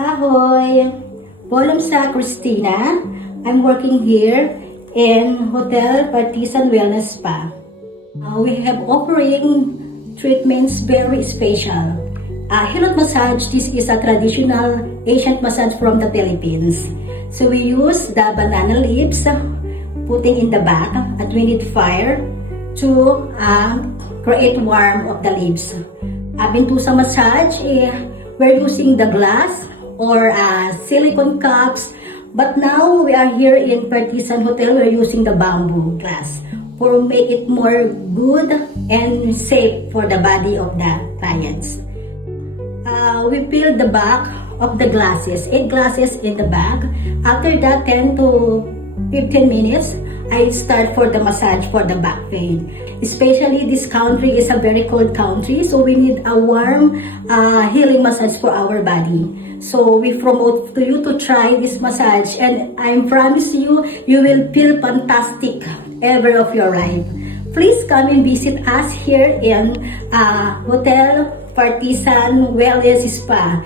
Ahoy! Bolom sa Christina. I'm working here in Hotel Partisan Wellness Spa. We have offering treatments very special. Hilot massage, this is a traditional Asian massage from the Philippines. So we use the banana leaves, putting in the back, and we need fire to create warmth of the leaves. Bintusa massage, we're using the glass or silicone cups, but now we are here in Partisan Hotel. We're using the bamboo glass for make it more good and safe for the body of the clients. We fill the back of the glasses, 8 glasses in the bag. After that, 10 to 15 minutes, I start for the massage for the back pain. Especially this country is a very cold country, so we need a warm healing massage for our body. So we promote to you to try this massage, and I promise you, you will feel fantastic ever of your life. Please come and visit us here in Hotel Partisan Wellness Spa.